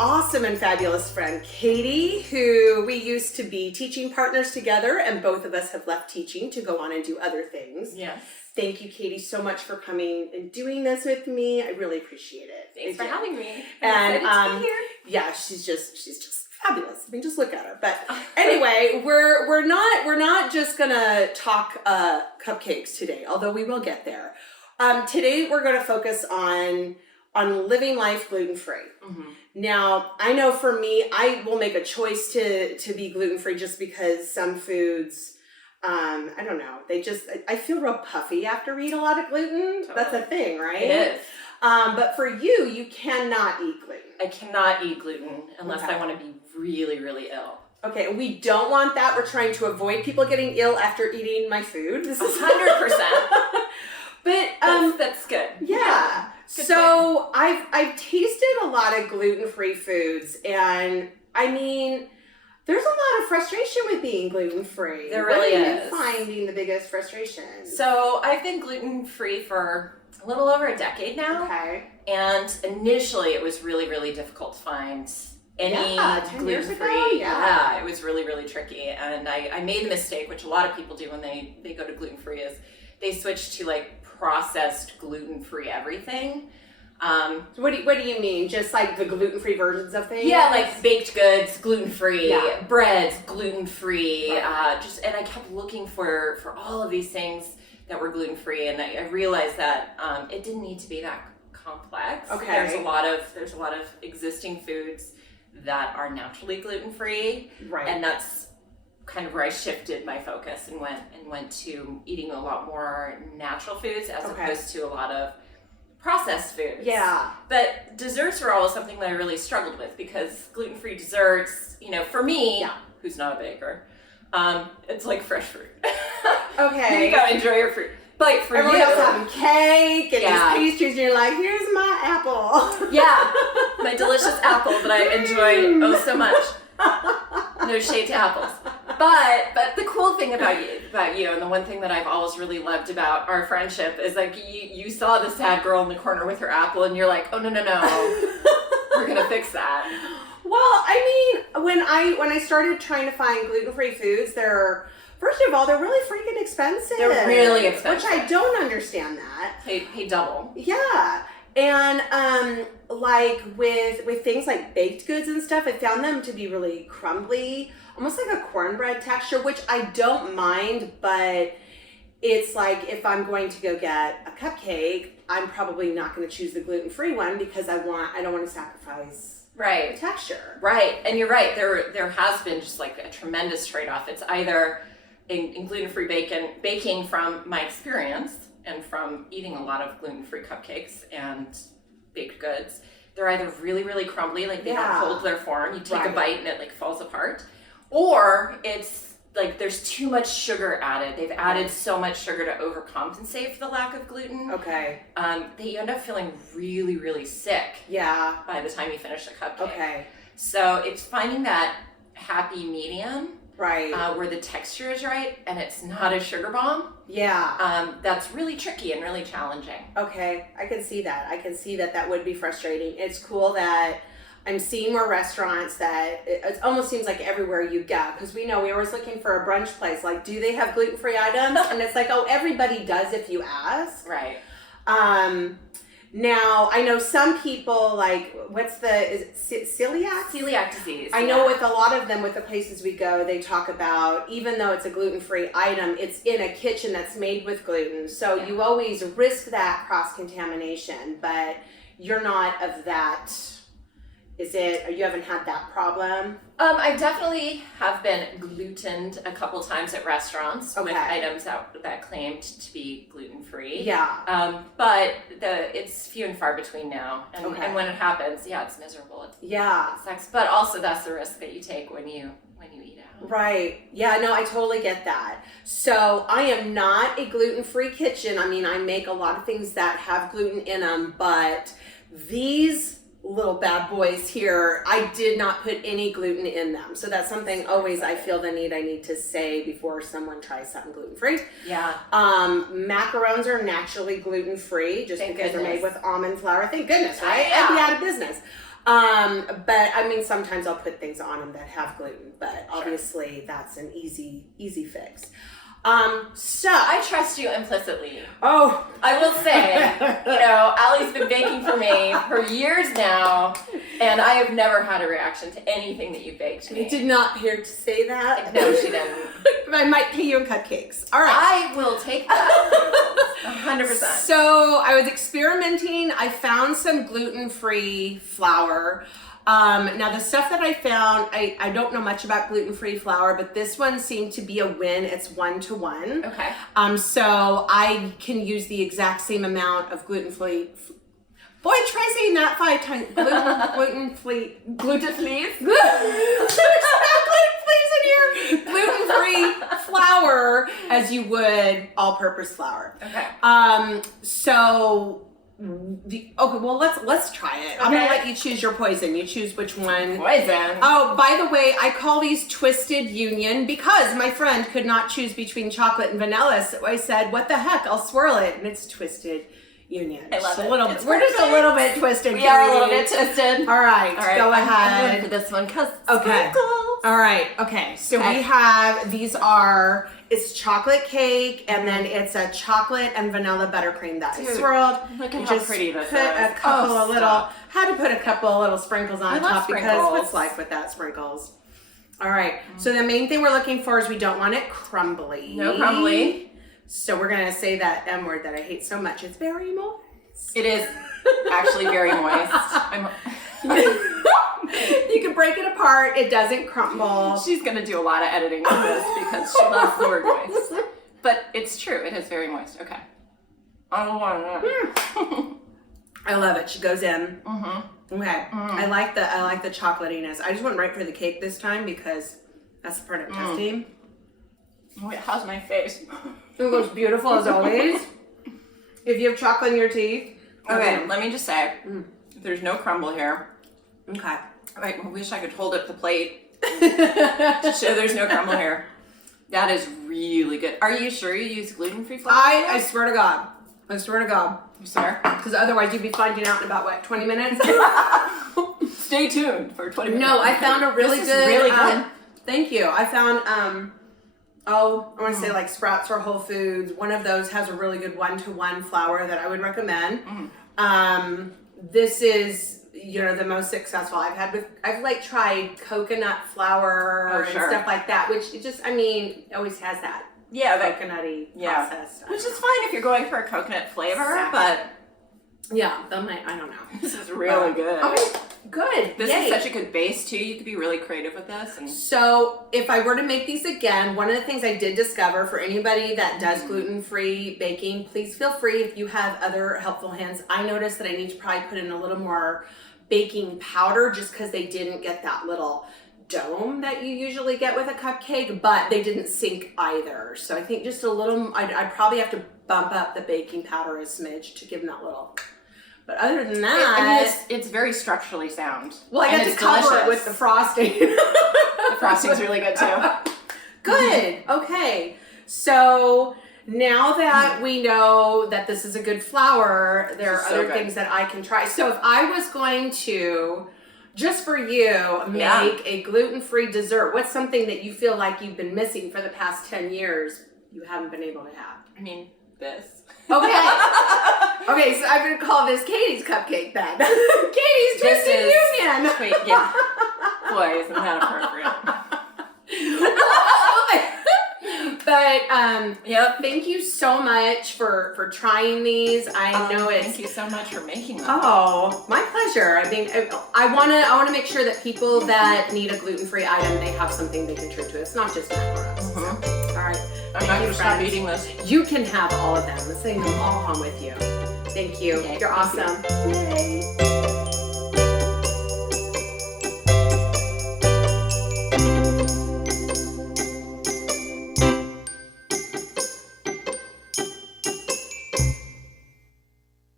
awesome and fabulous friend, Katie, who we used to be teaching partners together, and both of us have left teaching to go on and do other things. Yes. Thank you, Katie, so much for coming and doing this with me. I really appreciate it. Thanks for having me. And excited to be here. yeah, she's just fabulous. I mean, just look at her. But anyway, we're not just gonna talk cupcakes today, although we will get there. Today we're gonna focus on living life gluten-free. Mm-hmm. Now, I know for me, I will make a choice to be gluten-free just because some foods, I don't know, I feel real puffy after we eat a lot of gluten. Totally. That's a thing, right? It is. But for you cannot eat gluten. I cannot eat gluten unless I want to be really, really ill. Okay, we don't want that. We're trying to avoid people getting ill after eating my food. This is 100%. But that's good. Yeah. Good so I've tasted a lot of gluten-free foods, and I mean, there's a lot of frustration with being gluten-free. There really is. What are you finding the biggest frustration? So I've been gluten-free for a little over a decade now. Okay. And initially it was really, really difficult to find any 10 years ago? gluten-free. Yeah, it was really, really tricky. And I made the mistake, which a lot of people do when they go to gluten-free, is they switch to like processed gluten-free everything. So what do you mean? Just like the gluten-free versions of things? Yeah, like baked goods, gluten-free, Yeah. breads, gluten-free, Right. and I kept looking for all of these things that were gluten-free, and I realized that it didn't need to be that complex. Okay. There's a lot of existing foods that are naturally gluten-free, Right. and that's kind of where I shifted my focus and went to eating a lot more natural foods as opposed to a lot of processed foods. Yeah. But desserts were always something that I really struggled with because gluten-free desserts, for me, who's not a baker, it's like fresh fruit. Okay. You gotta enjoy your fruit. But for everyone you, else having cake and these pastries, and you're like, here's my apple. Yeah, my delicious apple that I enjoy so much. No shade to apples. But the cool thing about you, and the one thing that I've always really loved about our friendship is like you saw the sad girl in the corner with her apple, and you're like, oh no, we're gonna fix that. Well, I mean, when I started trying to find gluten-free foods, first of all, they're really freaking expensive. They're really expensive. Which I don't understand that. Pay double. Yeah. And like with things like baked goods and stuff, I found them to be really crumbly, almost like a cornbread texture, which I don't mind, but it's like if I'm going to go get a cupcake, I'm probably not going to choose the gluten-free one because I don't want to sacrifice the texture. Right. And you're right. There has been just like a tremendous trade-off. It's either in gluten-free baking from my experience and from eating a lot of gluten-free cupcakes and baked goods, they're either really, really crumbly, like they don't hold their form. You take a bite and it like falls apart. Or it's like there's too much sugar added. They've added so much sugar to overcompensate for the lack of gluten. Okay. That you end up feeling really, really sick. Yeah. By the time you finish the cupcake. Okay. So it's finding that happy medium. Right. Where the texture is right and it's not a sugar bomb. Yeah. That's really tricky and really challenging. Okay. I can see that. That would be frustrating. It's cool that I'm seeing more restaurants that it almost seems like everywhere you go, because we know we're always looking for a brunch place. Like, do they have gluten-free items? And it's like, oh, everybody does if you ask. Right. Now, I know some people, like, is it celiac? Celiac disease. I know with a lot of them, with the places we go, they talk about, even though it's a gluten-free item, it's in a kitchen that's made with gluten. So you always risk that cross-contamination, but you're not of that. You haven't had that problem? I definitely have been glutened a couple times at restaurants with items that claimed to be gluten-free. Yeah. But it's few and far between now. And when it happens, it's miserable. It sucks. But also that's the risk that you take when you eat out. Right. Yeah, no, I totally get that. So I am not a gluten-free kitchen. I mean, I make a lot of things that have gluten in them, but these little bad boys here, I did not put any gluten in them. So that's something always I feel I need to say before someone tries something gluten-free. Yeah. Macarons are naturally gluten-free just because they're made with almond flour. Thank goodness, right? Yeah. I'd be out of business. But I mean, sometimes I'll put things on them that have gluten, but obviously that's an easy fix. So I trust you implicitly. Oh, I will say, Allie's been baking for me for years now, and I have never had a reaction to anything that you baked me. I did not hear to say that. No, she didn't. I might pay you in cupcakes. All right. I will take that. 100%. So I was experimenting. I found some gluten-free flour. Now the stuff that I found, I don't know much about gluten-free flour, but this one seemed to be a win. It's 1-to-1. Okay. So I can use the exact same amount of gluten-free. Boy, try saying that 5 times. Gluten-free. Gluten-free flour as you would all-purpose flour. Okay. Let's try it. I'm gonna let you choose your poison. You choose which one. Poison. Oh, by the way, I call these Twisted Union because my friend could not choose between chocolate and vanilla. So I said, "What the heck? I'll swirl it," and it's Twisted Union. I love it. We're just a little bit twisted. We are a little bit twisted. All right, go ahead. I'm good for this one because sprinkles. All right. Okay. So we have it's chocolate cake, and then it's a chocolate and vanilla buttercream that is swirled. Look at how pretty this is. Had to put a couple of little sprinkles on top because what's life without sprinkles? All right. So the main thing we're looking for is we don't want it crumbly. No crumbly. So we're gonna say that M word that I hate so much. It's very moist. It is actually very moist. You can break it apart. It doesn't crumble. She's going to do a lot of editing on this because she loves the word moist. But it's true. It is very moist. Okay. I don't want to. I love it. She goes in. Mm-hmm. Okay. I like the chocolatiness. I just went right for the cake this time because that's the part I'm testing. Wait, how's my face? It looks beautiful as always. If you have chocolate in your teeth. Okay, let me just say, there's no crumble here. Okay. I wish I could hold up the plate to show there's no crumble here. That is really good. Are you sure you use gluten-free flour? I swear to God. I swear to God. You swear? Because otherwise you'd be finding out in about, 20 minutes? Stay tuned for 20 minutes. No, I found a really good. Really good. Thank you. I found, I want to say like Sprouts or Whole Foods. One of those has a really good 1-to-1 flour that I would recommend. This is, the most successful I've had I've tried coconut flour and stuff like that, which it always has that coconutty process. Which is fine if you're going for a coconut flavor, but yeah, I don't know. This is really good. Okay, good. This is such a good base too. You could be really creative with this. And so if I were to make these again, one of the things I did discover for anybody that does gluten-free baking, please feel free if you have other helpful hints. I noticed that I need to probably put in a little more baking powder just because they didn't get that little dome that you usually get with a cupcake, but they didn't sink either. So I think just a little, I'd probably have to bump up the baking powder a smidge to give them that little. But other than that, it's very structurally sound. Well, I got to cover it with the frosting. The frosting's really good too. Good. Okay. So now that we know that this is a good flour, there are other things that I can try. So if I was going to, just for you, make a gluten-free dessert, what's something that you feel like you've been missing for the past 10 years you haven't been able to have? I mean, this. Okay. Okay, so I'm going to call this Katie's cupcake then. Katie's Twisted Union. Wait, yeah. Boy, isn't that appropriate? But thank you so much for trying these. I know it's. Thank you so much for making them. Oh, my pleasure. I mean, I wanna make sure that people that need a gluten-free item, they have something they can treat to. It's not just meant for us. So, all right. I'm not gonna stop eating this. You can have all of them. Let's take them all home with you. Thank you. Okay, You're awesome. Yay.